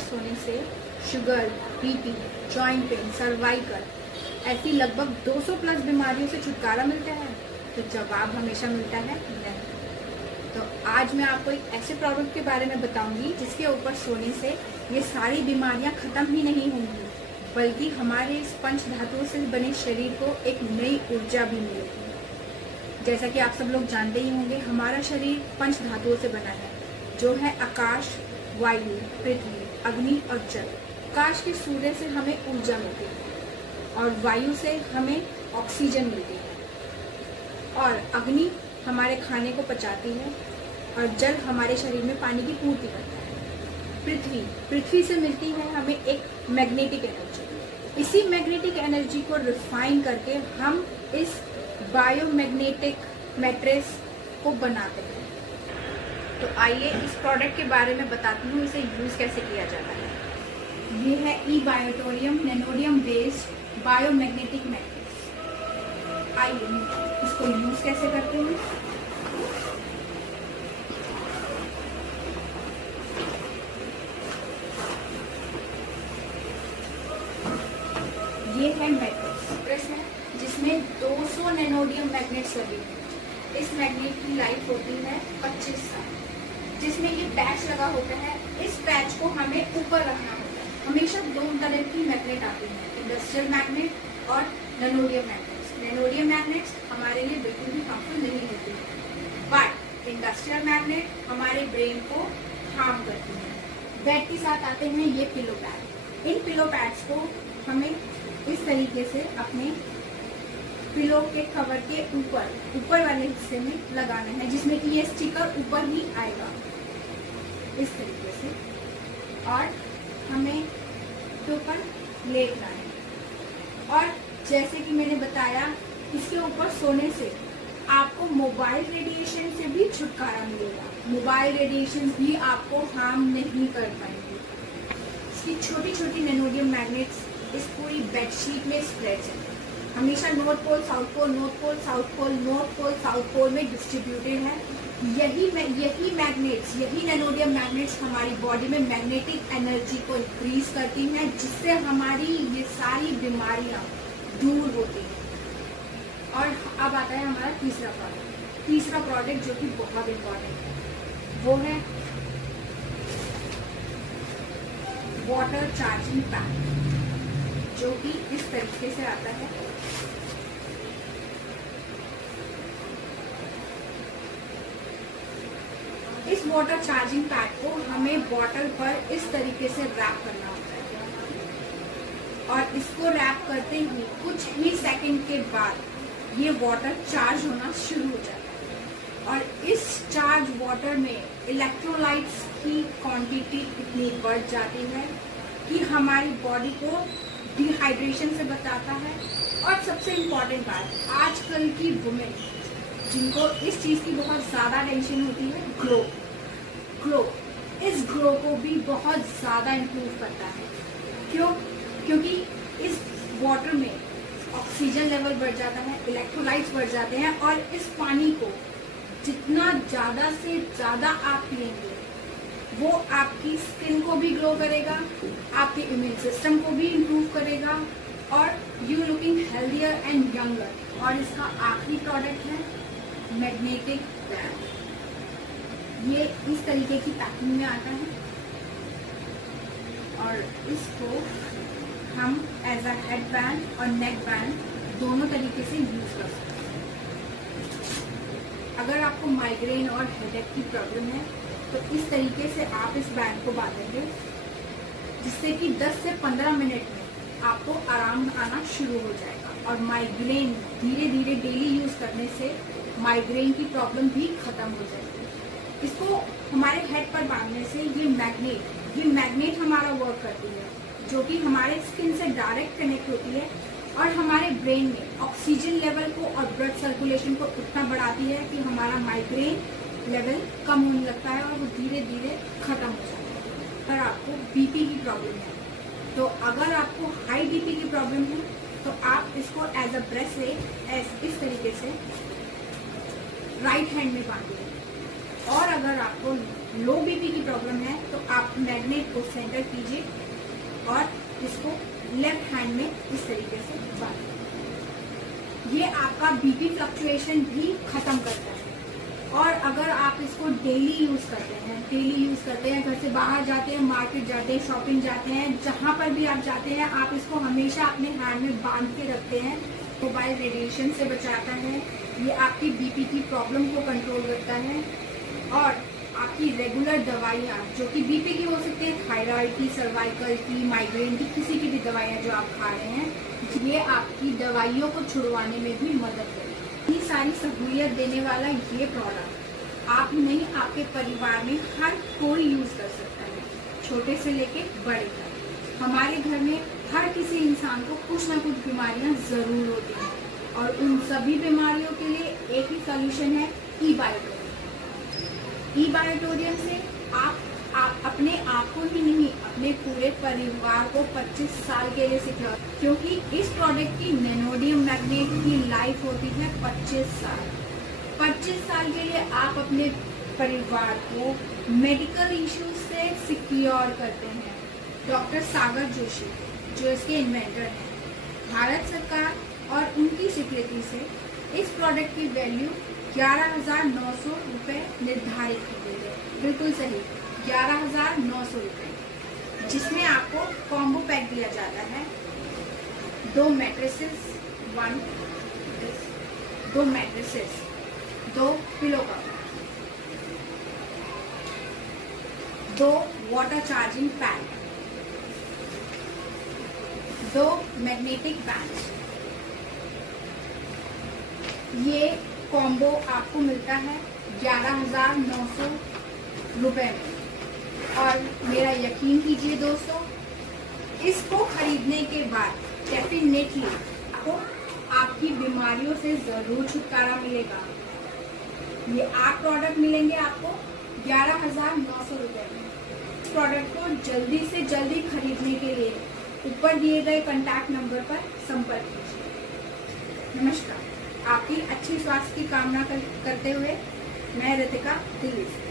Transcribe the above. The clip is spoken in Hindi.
सोने से sugar, BP, joint pain, cervical ऐसी लगभग 200 प्लस बीमारियों से छुटकारा मिलता है? तो जवाब हमेशा मिलता है नहीं। तो आज मैं आपको एक ऐसे प्रोडक्ट के बारे में बताऊंगी जिसके ऊपर सोने से ये सारी बीमारियां खत्म ही नहीं होंगी, बल्कि हमारे इस पंच धातुओं से बने शरीर को एक नई ऊर्जा भी मिलेगी। जैसा कि आप सब लोग जानते ही होंगे, हमारा शरीर पंच धातुओं से बना है, जो है आकाश, वायु, पृथ्वी, अग्नि और जल। आकाश के सूर्य से हमें ऊर्जा मिलती है और वायु से हमें ऑक्सीजन मिलती है और अग्नि हमारे खाने को पचाती है और जल हमारे शरीर में पानी की पूर्ति करता है। पृथ्वी से मिलती है हमें एक मैग्नेटिक एनर्जी। इसी मैग्नेटिक एनर्जी को रिफाइन करके हम इस बायोमैग्नेटिक मैट्रिक्स को बनाते हैं। तो आइए इस प्रोडक्ट के बारे में बताती हूँ, इसे यूज़ कैसे किया जाता है। ये है ई-बायोटोरियम नैनोडियम बेस्ड बायोमैग्नेटिक मैट्रिक्स। आइए इसको यूज़ कैसे करते हैं। ये है मैट्रिक्स है जिसमें 200 नैनोडियम मैग्नेट्स लगे हैं। इस मैग्नेट की लाइफ होती है 25 साल, जिसमें ये पैच लगा होता है। इस पैच को हमें ऊपर रखना होता है। हमेशा दो तरह की मैग्नेट आती है, इंडस्ट्रियल मैग्नेट और नैनोडियम मैग्नेट्स। नैनोडियम मैग्नेट्स हमारे लिए बिल्कुल भी हार्मफुल नहीं होती है, बट इंडस्ट्रियल मैग्नेट हमारे ब्रेन को हार्म करती है। बेड के साथ आते हैं ये पिलो पैड। इन पिलो पैड्स को हमें इस तरीके से अपने पिलो के कवर के ऊपर वाले हिस्से में लगाना है, जिसमें कि ये स्टिकर ऊपर ही आएगा इस तरीके से, और हमें इसके ऊपर लेटना है। और जैसे कि मैंने बताया, इसके ऊपर सोने से आपको मोबाइल रेडिएशन से भी छुटकारा मिलेगा। मोबाइल रेडिएशन भी आपको हार्म नहीं कर पाएंगे। इसकी छोटी छोटी नैनोडियम मैग्नेट्स इस पूरी बेडशीट में स्प्रेड है। हमेशा north pole south pole, north pole south pole, north pole south pole में डिस्ट्रीब्यूटेड है। यही मैग्नेट्स, यही नैनोडियम मैग्नेट्स हमारी बॉडी में मैग्नेटिक एनर्जी को इंक्रीज करती हैं, जिससे हमारी ये सारी बीमारियां दूर होती हैं। और अब आता है हमारा तीसरा प्रोडक्ट जो कि बहुत इम्पोर्टेंट है, वो है वाटर चार्जिंग पैड, जो कि इस तरीके से आता है। इस वाटर चार्जिंग पैड को हमें बॉटल पर इस तरीके से रैप करना होता है और इसको रैप करते ही कुछ ही सेकंड के बाद ये वाटर चार्ज होना शुरू हो जाता है। और इस चार्ज वाटर में इलेक्ट्रोलाइट्स की क्वांटिटी इतनी बढ़ जाती है कि हमारी बॉडी को डिहाइड्रेशन से बचाता है। और सबसे इम्पोर्टेंट बात, आजकल की वुमेन जिनको इस चीज़ की बहुत ज़्यादा टेंशन होती है, ग्लो, इस ग्लो को भी बहुत ज़्यादा इम्प्रूव करता है। क्यों? क्योंकि इस वाटर में ऑक्सीजन लेवल बढ़ जाता है, इलेक्ट्रोलाइट्स बढ़ जाते हैं, और इस पानी को जितना ज़्यादा से ज़्यादा आप पिएंगे, वो आपकी स्किन को भी ग्लो करेगा, आपके इम्यून सिस्टम को भी इम्प्रूव करेगा, और you looking healthier and younger. और इसका आखिरी प्रोडक्ट है मैग्नेटिक बैंड। ये इस तरीके की पैकिंग में आता है और इसको हम एज अ हेड बैंड और नेक बैंड दोनों तरीके से यूज कर सकते हैं। अगर आपको माइग्रेन और हेडेक की प्रॉब्लम है तो इस तरीके से आप इस बैंड को बांधेंगे, जिससे कि 10 से 15 मिनट में आपको आराम आना शुरू हो जाएगा। और माइग्रेन धीरे धीरे डेली यूज करने से माइग्रेन की प्रॉब्लम भी खत्म हो जाएगी। इसको हमारे हेड पर बांधने से ये मैग्नेट हमारा वर्क करती है, जो कि हमारे स्किन से डायरेक्ट कनेक्ट होती है और हमारे ब्रेन में ऑक्सीजन लेवल को और ब्लड सर्कुलेशन को इतना बढ़ाती है कि हमारा माइग्रेन लेवल कम होने लगता है और वो धीरे धीरे खत्म हो जाता है। अगर आपको बीपी की प्रॉब्लम है, तो अगर आपको हाई बीपी की प्रॉब्लम है तो आप इसको एज अ ब्रेसलेट इस तरीके से राइट हैंड में बांधिए और अगर आपको लो बीपी की प्रॉब्लम है तो आप मैग्नेट को सेंटर कीजिए और इसको लेफ्ट हैंड में इस तरीके से बांधिए। ये आपका बीपी फ्लक्चुएशन भी खत्म करता है। और अगर आप इसको डेली यूज करते हैं, घर से बाहर जाते हैं, मार्केट जाते हैं, शॉपिंग जाते हैं, जहां पर भी आप जाते हैं, आप इसको हमेशा अपने हैंड में बांध के रखते हैं। मोबाइल रेडिएशन से बचाता है, ये आपकी बीपी की प्रॉब्लम को कंट्रोल करता है। और आपकी रेगुलर दवाइयाँ जो कि बीपी की हो सकती है, थायराइड की, सर्वाइकल की, माइग्रेन की, किसी की भी दवाइयाँ जो आप खा रहे हैं, ये आपकी दवाइयों को छुड़वाने में भी मदद करेगी। इतनी सारी सहूलियत देने वाला ये प्रोडक्ट आप ही नहीं, आपके परिवार में हर कोई यूज कर सकता है, छोटे से लेके बड़े तक। हमारे घर में हर किसी इंसान को कुछ ना कुछ बीमारियां जरूर होती हैं और उन सभी बीमारियों के लिए एक ही सॉल्यूशन है, ई-बायोटोरियम। ई-बायोटोरियम से आप अपने आप को ही नहीं, अपने पूरे परिवार को 25 साल के लिए सिक्योर, क्योंकि इस प्रोडक्ट की नैनोडियम मैग्नेट की लाइफ होती है 25 साल। 25 साल के लिए आप अपने परिवार को मेडिकल इश्यूज से सिक्योर करते हैं। डॉक्टर सागर जोशी जो इसके इन्वेंटर हैं, भारत सरकार और उनकी स्वीकृति से इस प्रोडक्ट की वैल्यू 11,900 रुपये निर्धारित की गई है। बिल्कुल सही, 11,900 रुपये, जिसमें आपको कॉम्बो पैक दिया जाता है। 2 mattresses, 2 pillow cover, 2 water charging pad, 2 magnetic band. ये कॉम्बो आपको मिलता है 11,900 रुपये में। और मेरा यकीन कीजिए दोस्तों, इसको खरीदने के बाद डेफिनेटली आपको आपकी बीमारियों से जरूर छुटकारा मिलेगा। ये 8 प्रोडक्ट मिलेंगे आपको 11,900 रुपये में। इस प्रोडक्ट को जल्दी से जल्दी खरीदने के लिए ऊपर दिए गए कॉन्टैक्ट नंबर पर संपर्क कीजिए। नमस्कार, आपकी अच्छी स्वास्थ्य की कामना करते हुए मैं रितिका दिल्ली से।